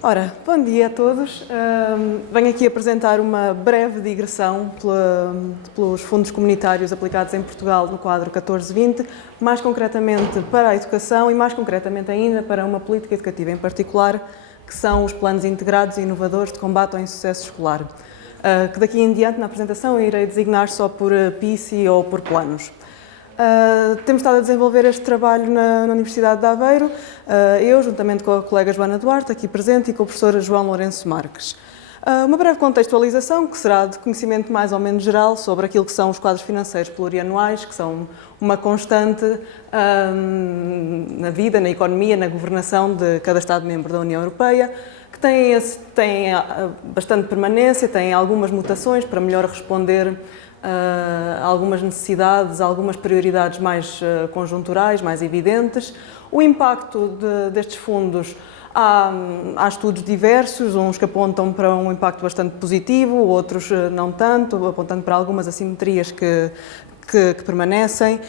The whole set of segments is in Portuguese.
Ora, bom dia a todos. Venho aqui apresentar uma breve digressão pelos fundos comunitários aplicados em Portugal no quadro 14-20, mais concretamente para a educação e mais concretamente ainda para uma política educativa em particular, que são os planos integrados e inovadores de combate ao insucesso escolar, que daqui em diante na apresentação eu irei designar só por PICI ou por planos. Temos estado a desenvolver este trabalho na Universidade de Aveiro, eu, juntamente com a colega Joana Duarte, aqui presente, e com o professor João Lourenço Marques. Uma breve contextualização, que será de conhecimento mais ou menos geral sobre aquilo que são os quadros financeiros plurianuais, que são uma constante na vida, na economia, na governação de cada Estado-membro da União Europeia, que têm bastante permanência, têm algumas mutações para melhor responder algumas necessidades, algumas prioridades mais conjunturais, mais evidentes. O impacto destes fundos, há estudos diversos, uns que apontam para um impacto bastante positivo, outros não tanto, apontando para algumas assimetrias que permanecem.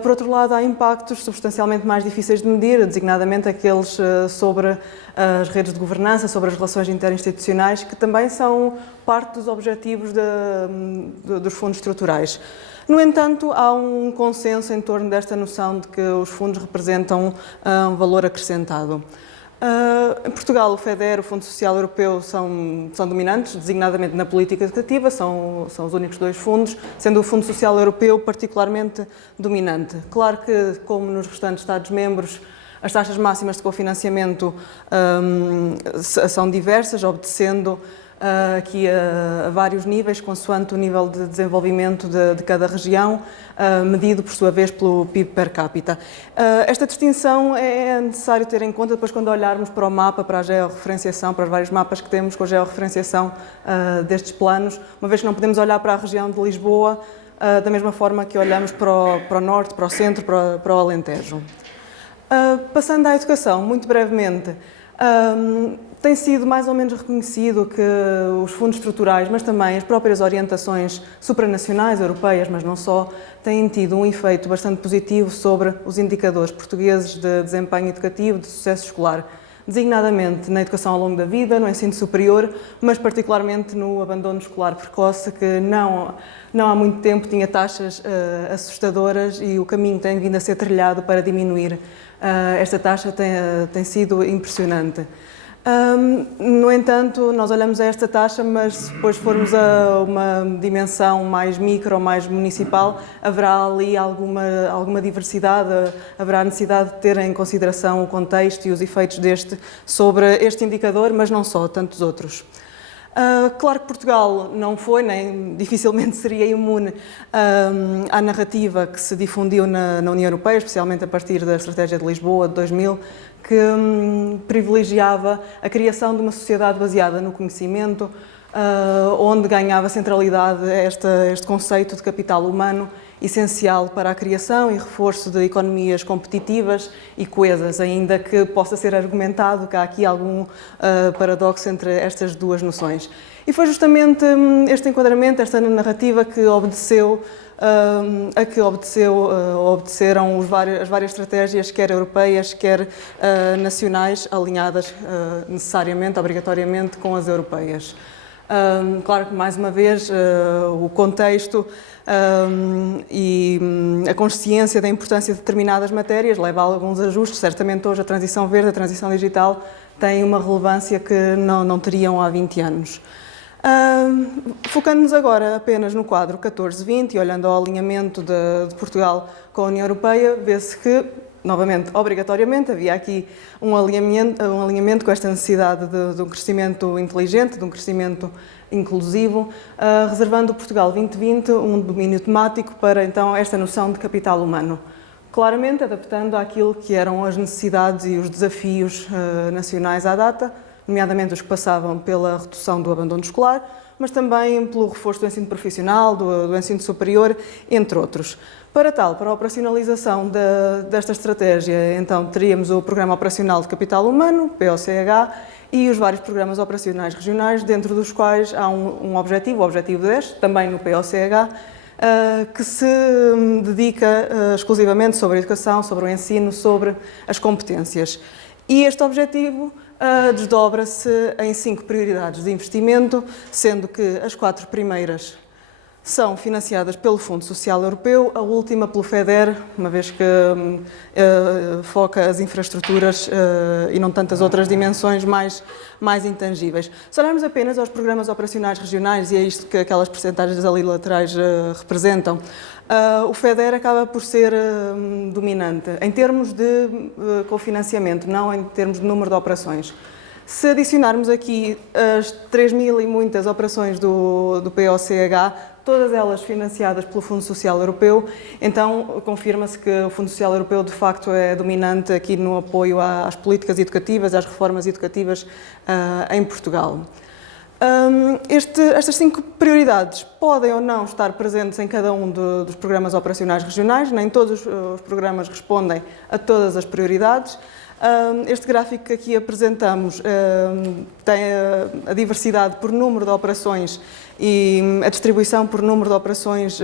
Por outro lado, há impactos substancialmente mais difíceis de medir, designadamente aqueles sobre as redes de governança, sobre as relações interinstitucionais, que também são parte dos objetivos dos fundos estruturais. No entanto, há um consenso em torno desta noção de que os fundos representam um valor acrescentado. Em Portugal, o FEDER, o Fundo Social Europeu, são dominantes, designadamente na política educativa, são os únicos dois fundos, sendo o Fundo Social Europeu particularmente dominante. Claro que, como nos restantes Estados-membros, as taxas máximas de cofinanciamento são diversas, obedecendo aqui a vários níveis, consoante o nível de desenvolvimento de cada região, medido, por sua vez, pelo PIB per capita. Esta distinção é necessário ter em conta depois quando olharmos para o mapa, para a georreferenciação, para os vários mapas que temos com a georreferenciação destes planos, uma vez que não podemos olhar para a região de Lisboa da mesma forma que olhamos para o norte, para o centro, para o Alentejo. Passando à educação, muito brevemente, tem sido mais ou menos reconhecido que os fundos estruturais, mas também as próprias orientações supranacionais, europeias, mas não só, têm tido um efeito bastante positivo sobre os indicadores portugueses de desempenho educativo, de sucesso escolar, designadamente na educação ao longo da vida, no ensino superior, mas particularmente no abandono escolar precoce, que não há muito tempo tinha taxas assustadoras e o caminho tem vindo a ser trilhado para diminuir. Esta taxa tem sido impressionante. No entanto, nós olhamos a esta taxa, mas se depois formos a uma dimensão mais micro, mais municipal, haverá ali alguma diversidade, haverá necessidade de ter em consideração o contexto e os efeitos deste sobre este indicador, mas não só, tantos outros. Claro que Portugal não foi, nem dificilmente seria imune à narrativa que se difundiu na União Europeia, especialmente a partir da Estratégia de Lisboa de 2000, que privilegiava a criação de uma sociedade baseada no conhecimento, onde ganhava centralidade este conceito de capital humano, essencial para a criação e reforço de economias competitivas e coesas, ainda que possa ser argumentado que há aqui algum paradoxo entre estas duas noções. E foi justamente este enquadramento, esta narrativa que obedeceram as várias estratégias, quer europeias, quer nacionais, alinhadas necessariamente, obrigatoriamente, com as europeias. Claro que, mais uma vez, o contexto e a consciência da importância de determinadas matérias leva a alguns ajustes. Certamente hoje a transição verde, a transição digital têm uma relevância que não teriam há 20 anos. Focando-nos agora apenas no quadro 14-20 e olhando ao alinhamento de Portugal com a União Europeia, vê-se que, novamente, obrigatoriamente, havia aqui um alinhamento com esta necessidade de um crescimento inteligente, de um crescimento inclusivo, reservando o Portugal 2020 um domínio temático para, então, esta noção de capital humano. Claramente adaptando àquilo que eram as necessidades e os desafios nacionais à data, nomeadamente os que passavam pela redução do abandono escolar, mas também pelo reforço do ensino profissional, do ensino superior, entre outros. Para a operacionalização desta estratégia, então, teríamos o Programa Operacional de Capital Humano, POCH, e os vários programas operacionais regionais, dentro dos quais há um objetivo, o Objetivo 10, também no POCH, que se dedica exclusivamente sobre a educação, sobre o ensino, sobre as competências. E este objetivo desdobra-se em 5 prioridades de investimento, sendo que as 4 primeiras são financiadas pelo Fundo Social Europeu, a última pelo FEDER, uma vez que foca as infraestruturas e não tantas outras dimensões mais intangíveis. Se olharmos apenas aos programas operacionais regionais, e é isto que aquelas percentagens ali laterais representam, o FEDER acaba por ser dominante em termos de cofinanciamento, não em termos de número de operações. Se adicionarmos aqui as 3.000 e muitas operações do POCH, todas elas financiadas pelo Fundo Social Europeu, então confirma-se que o Fundo Social Europeu de facto é dominante aqui no apoio às políticas educativas, às reformas educativas em Portugal. Estas 5 prioridades podem ou não estar presentes em cada um dos programas operacionais regionais, nem todos os programas respondem a todas as prioridades. Este gráfico que aqui apresentamos tem a diversidade por número de operações e a distribuição por número de operações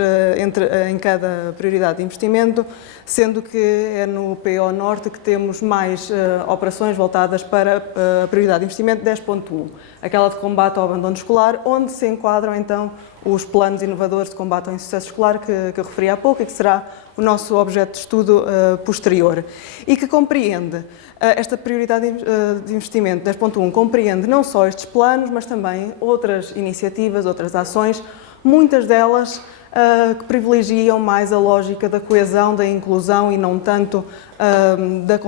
em cada prioridade de investimento, sendo que é no PO Norte que temos mais operações voltadas para a prioridade de investimento 10.1, aquela de combate ao abandono escolar, onde se enquadram então os planos inovadores de combate ao insucesso escolar que eu referi há pouco e que será o nosso objeto de estudo posterior e que compreende esta prioridade de investimento 10.1 compreende não só estes planos, mas também outras iniciativas, outras ações, muitas delas que privilegiam mais a lógica da coesão, da inclusão e não tanto da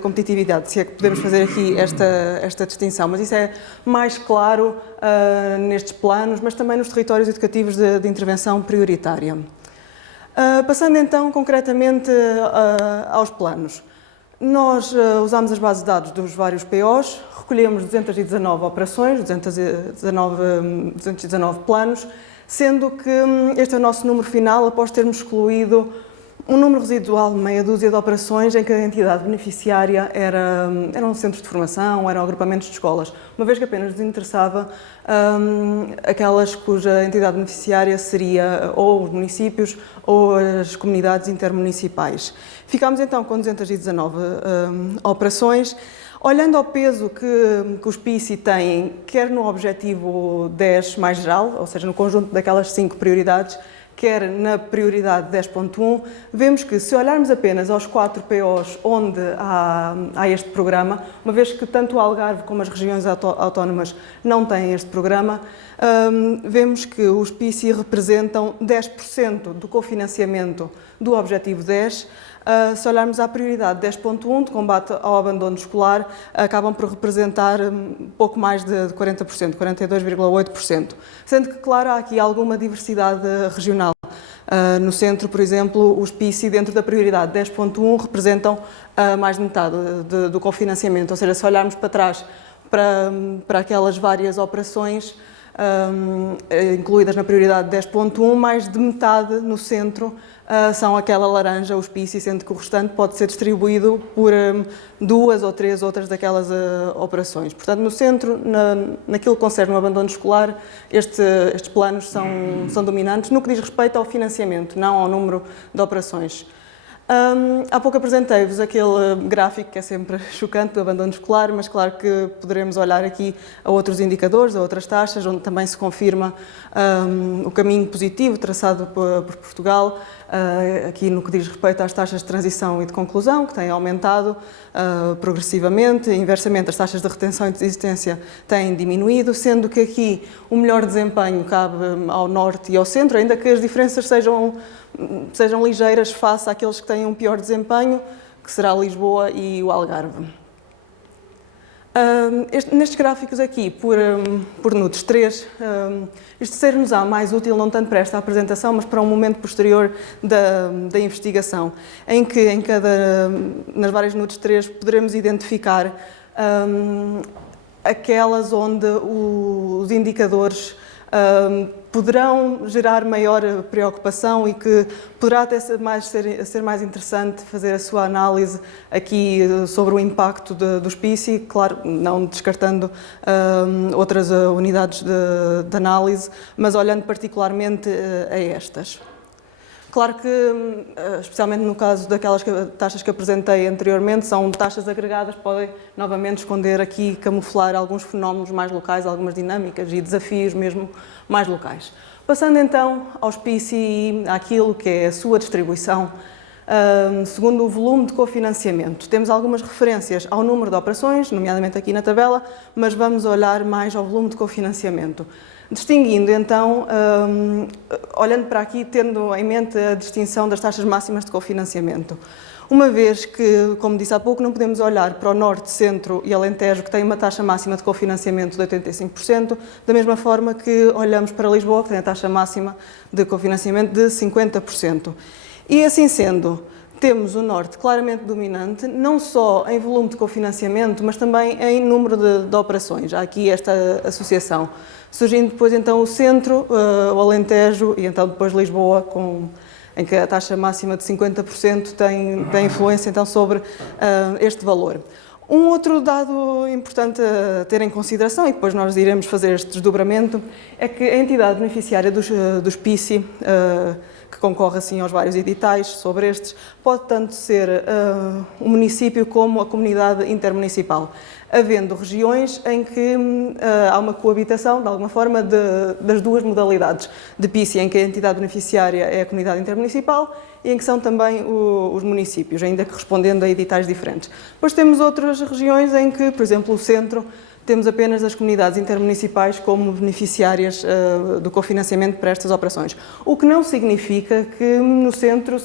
competitividade, se é que podemos fazer aqui esta distinção. Mas isso é mais claro nestes planos, mas também nos territórios educativos de intervenção prioritária. Passando então concretamente aos planos. Nós usamos as bases de dados dos vários POs, recolhemos 219 operações, 219 planos, sendo que este é o nosso número final após termos excluído um número residual de meia dúzia de operações em que a entidade beneficiária eram centros de formação, eram agrupamentos de escolas, uma vez que apenas nos interessava aquelas cuja entidade beneficiária seria ou os municípios ou as comunidades intermunicipais. Ficámos então com 219 operações. Olhando ao peso que os PICI têm, quer no objetivo 10 mais geral, ou seja, no conjunto daquelas 5 prioridades, quer na prioridade 10.1, vemos que se olharmos apenas aos 4 POs onde há este programa, uma vez que tanto o Algarve como as regiões autónomas não têm este programa, vemos que os PICI representam 10% do cofinanciamento do objetivo 10. Se olharmos à prioridade 10.1 de combate ao abandono escolar, acabam por representar pouco mais de 40%, 42,8%. Sendo que, claro, há aqui alguma diversidade regional. No centro, por exemplo, os PICI dentro da prioridade 10.1 representam mais de metade do cofinanciamento, ou seja, se olharmos para trás para aquelas várias operações incluídas na prioridade 10.1, mais de metade no centro são aquela laranja, os PICI, sendo que o restante pode ser distribuído por 2 ou 3 outras daquelas operações. Portanto, no centro, naquilo que concerne o abandono escolar, estes planos são dominantes no que diz respeito ao financiamento, não ao número de operações. Há pouco apresentei-vos aquele gráfico que é sempre chocante do abandono escolar, mas claro que poderemos olhar aqui a outros indicadores, a outras taxas, onde também se confirma o caminho positivo traçado por Portugal, aqui no que diz respeito às taxas de transição e de conclusão, que têm aumentado progressivamente, inversamente as taxas de retenção e de desistência têm diminuído, sendo que aqui o melhor desempenho cabe ao norte e ao centro, ainda que as diferenças sejam ligeiras face àqueles que têm um pior desempenho, que será Lisboa e o Algarve. Nestes gráficos aqui, por NUTS 3, isto ser-nos-á mais útil não tanto para esta apresentação, mas para um momento posterior da investigação, em que nas várias NUTS 3 poderemos identificar aquelas onde os indicadores poderão gerar maior preocupação e que poderá até ser mais interessante fazer a sua análise aqui sobre o impacto dos PICI, claro, não descartando outras unidades de análise, mas olhando particularmente a estas. Claro que, especialmente no caso daquelas taxas que apresentei anteriormente, são taxas agregadas, podem novamente esconder aqui, camuflar alguns fenómenos mais locais, algumas dinâmicas e desafios mesmo mais locais. Passando então aos PCI, àquilo que é a sua distribuição, segundo o volume de cofinanciamento. Temos algumas referências ao número de operações, nomeadamente aqui na tabela, mas vamos olhar mais ao volume de cofinanciamento. Distinguindo então, olhando para aqui, tendo em mente a distinção das taxas máximas de cofinanciamento. Uma vez que, como disse há pouco, não podemos olhar para o Norte, Centro e Alentejo, que têm uma taxa máxima de cofinanciamento de 85%, da mesma forma que olhamos para Lisboa, que tem a taxa máxima de cofinanciamento de 50%. E assim sendo, temos o Norte claramente dominante, não só em volume de cofinanciamento, mas também em número de operações. Há aqui esta associação. Surgindo depois então o Centro, o Alentejo e então depois Lisboa, em que a taxa máxima de 50% tem influência então sobre este valor. Um outro dado importante a ter em consideração, e depois nós iremos fazer este desdobramento, é que a entidade beneficiária dos PICI, que concorre assim aos vários editais sobre estes, pode tanto ser o município como a comunidade intermunicipal, havendo regiões em que há uma coabitação, de alguma forma, das duas modalidades de PICI, em que a entidade beneficiária é a comunidade intermunicipal e em que são também os municípios, ainda que respondendo a editais diferentes. Depois temos outras regiões em que, por exemplo, o Centro, temos apenas as comunidades intermunicipais como beneficiárias do cofinanciamento para estas operações. O que não significa que no Centro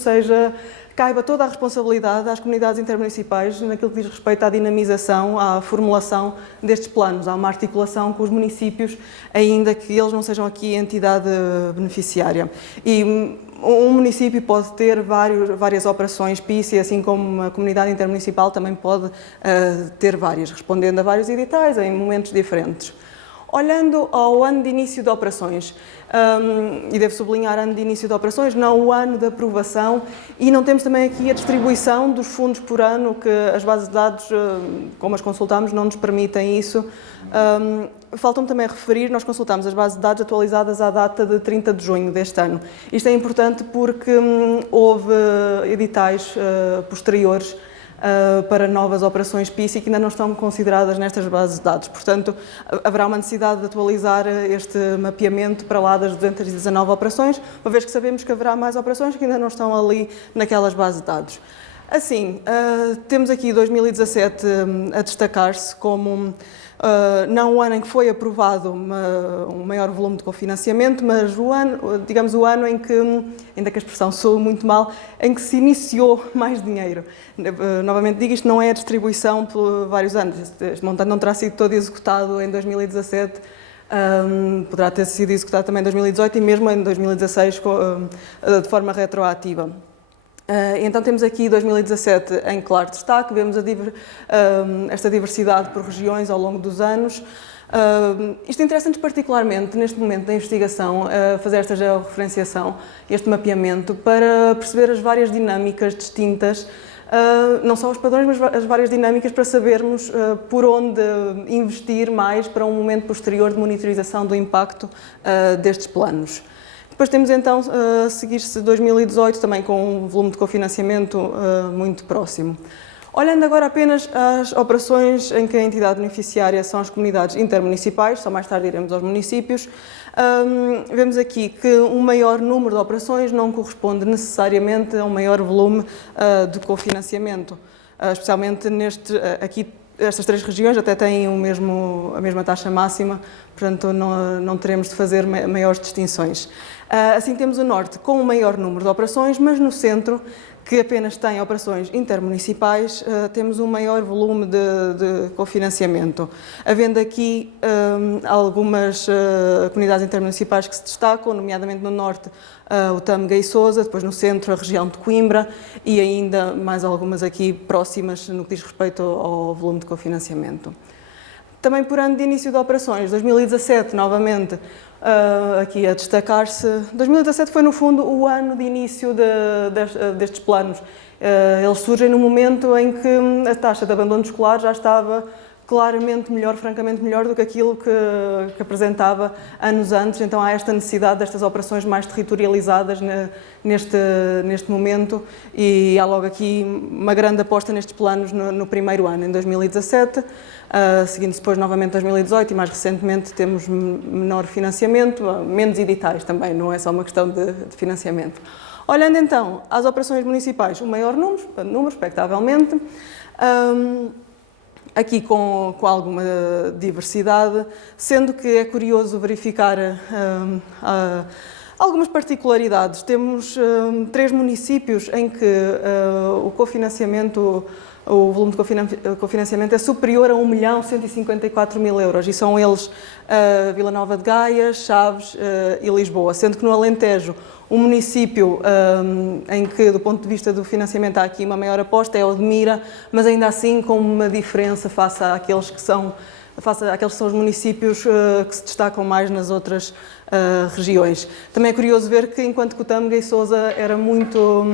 caiba toda a responsabilidade às comunidades intermunicipais naquilo que diz respeito à dinamização, à formulação destes planos. Há uma articulação com os municípios, ainda que eles não sejam aqui a entidade beneficiária. E um município pode ter várias operações PICI, assim como uma comunidade intermunicipal também pode ter várias, respondendo a vários editais em momentos diferentes. Olhando ao ano de início de operações, e devo sublinhar ano de início de operações, não o ano de aprovação, e não temos também aqui a distribuição dos fundos por ano, que as bases de dados, como as consultamos, não nos permitem isso. Faltam-me também a referir, nós consultamos as bases de dados atualizadas à data de 30 de junho deste ano. Isto é importante porque houve editais posteriores para novas operações PICI que ainda não estão consideradas nestas bases de dados. Portanto, haverá uma necessidade de atualizar este mapeamento para lá das 219 operações, uma vez que sabemos que haverá mais operações que ainda não estão ali naquelas bases de dados. Assim, temos aqui 2017 a destacar-se como não o ano em que foi aprovado um maior volume de cofinanciamento, mas o ano em que, ainda que a expressão soe muito mal, em que se iniciou mais dinheiro. Novamente digo, isto não é a distribuição por vários anos. Este montante não terá sido todo executado em 2017, poderá ter sido executado também em 2018 e mesmo em 2016 de forma retroativa. Então temos aqui 2017 em claro destaque, vemos esta diversidade por regiões ao longo dos anos. Isto interessa-nos particularmente neste momento da investigação, fazer esta georreferenciação, este mapeamento, para perceber as várias dinâmicas distintas, não só os padrões, mas as várias dinâmicas para sabermos por onde investir mais para um momento posterior de monitorização do impacto destes planos. Depois temos então a seguir-se 2018 também com um volume de cofinanciamento muito próximo. Olhando agora apenas às operações em que a entidade beneficiária são as comunidades intermunicipais, só mais tarde iremos aos municípios, vemos aqui que um maior número de operações não corresponde necessariamente a um maior volume de cofinanciamento, especialmente aqui. Estas três regiões até têm a mesma taxa máxima, portanto não teremos de fazer maiores distinções. Assim temos o Norte com um maior número de operações, mas no Centro, que apenas tem operações intermunicipais, temos um maior volume de cofinanciamento. Havendo aqui algumas comunidades intermunicipais que se destacam, nomeadamente no Norte o Tâmega e Sousa, depois no Centro a região de Coimbra e ainda mais algumas aqui próximas no que diz respeito ao volume de cofinanciamento. Também por ano de início de operações, 2017 novamente, aqui a destacar-se, 2017 foi no fundo o ano de início destes planos. Eles surgem no momento em que a taxa de abandono escolar já estava claramente melhor, francamente melhor do que aquilo que apresentava anos antes, então há esta necessidade destas operações mais territorializadas neste momento e há logo aqui uma grande aposta nestes planos no primeiro ano, em 2017, seguindo-se depois novamente 2018 e mais recentemente temos menor financiamento, menos editais também, não é só uma questão de financiamento. Olhando então às operações municipais, o maior número, expectavelmente, aqui com alguma diversidade, sendo que é curioso verificar algumas particularidades. Temos 3 municípios em que o volume de cofinanciamento é superior a 1.154.000 euros e são eles Vila Nova de Gaia, Chaves e Lisboa, sendo que no Alentejo um município em que, do ponto de vista do financiamento, há aqui uma maior aposta é Odmira, mas ainda assim com uma diferença face àqueles que são os municípios que se destacam mais nas outras regiões. Também é curioso ver que, enquanto que o Tâmega e Sousa era muito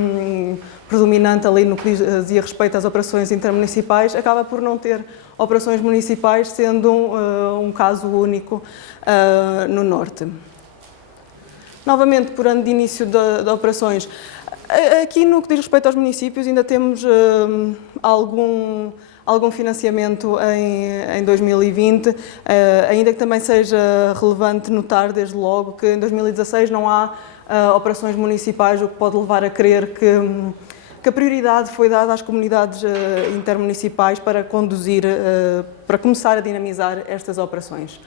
predominante ali no que dizia respeito às operações intermunicipais, acaba por não ter operações municipais, sendo um caso único no Norte. Novamente, por ano de início de operações, aqui no que diz respeito aos municípios ainda temos algum financiamento em 2020, ainda que também seja relevante notar desde logo que em 2016 não há operações municipais, o que pode levar a crer que a prioridade foi dada às comunidades intermunicipais para para começar a dinamizar estas operações.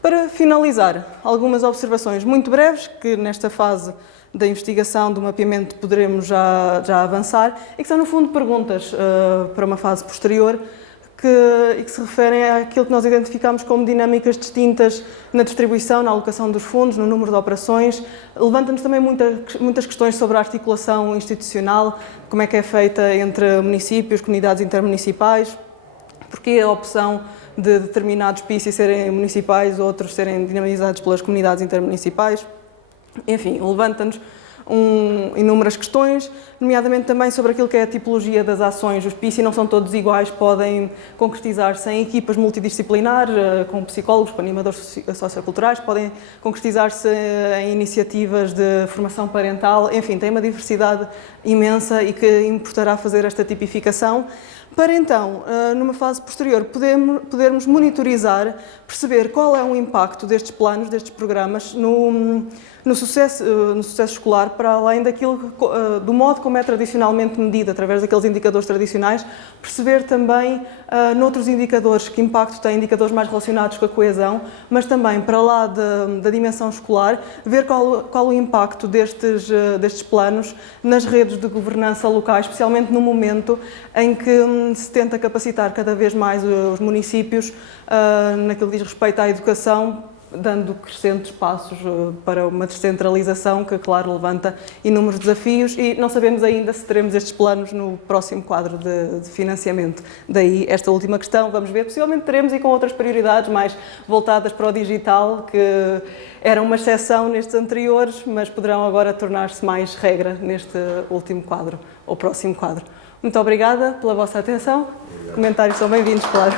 Para finalizar, algumas observações muito breves, que nesta fase da investigação, do mapeamento, poderemos já avançar, e que são, no fundo, perguntas para uma fase posterior, e que se referem àquilo que nós identificamos como dinâmicas distintas na distribuição, na alocação dos fundos, no número de operações. Levanta-nos também muitas questões sobre a articulação institucional, como é que é feita entre municípios, comunidades intermunicipais, porque a opção de determinados PICI serem municipais, outros serem dinamizados pelas comunidades intermunicipais. Enfim, levanta-nos inúmeras questões, nomeadamente também sobre aquilo que é a tipologia das ações. Os PICI não são todos iguais, podem concretizar-se em equipas multidisciplinares, com psicólogos, com animadores socioculturais, podem concretizar-se em iniciativas de formação parental, enfim, tem uma diversidade imensa e que importará fazer esta tipificação, para então, numa fase posterior, podermos monitorizar, perceber qual é o impacto destes planos, destes programas, no sucesso escolar, para além do modo como é tradicionalmente medido, através daqueles indicadores tradicionais, perceber também noutros indicadores que impacto têm, indicadores mais relacionados com a coesão, mas também para lá da dimensão escolar, ver qual o impacto destes planos nas redes de governança locais, especialmente no momento em que se tenta capacitar cada vez mais os municípios naquilo que diz respeito à educação, dando crescentes passos para uma descentralização que, claro, levanta inúmeros desafios e não sabemos ainda se teremos estes planos no próximo quadro de financiamento. Daí esta última questão, vamos ver, possivelmente teremos e com outras prioridades mais voltadas para o digital, que era uma exceção nestes anteriores, mas poderão agora tornar-se mais regra neste último quadro, ou próximo quadro. Muito obrigada pela vossa atenção. Comentários são bem-vindos, claro.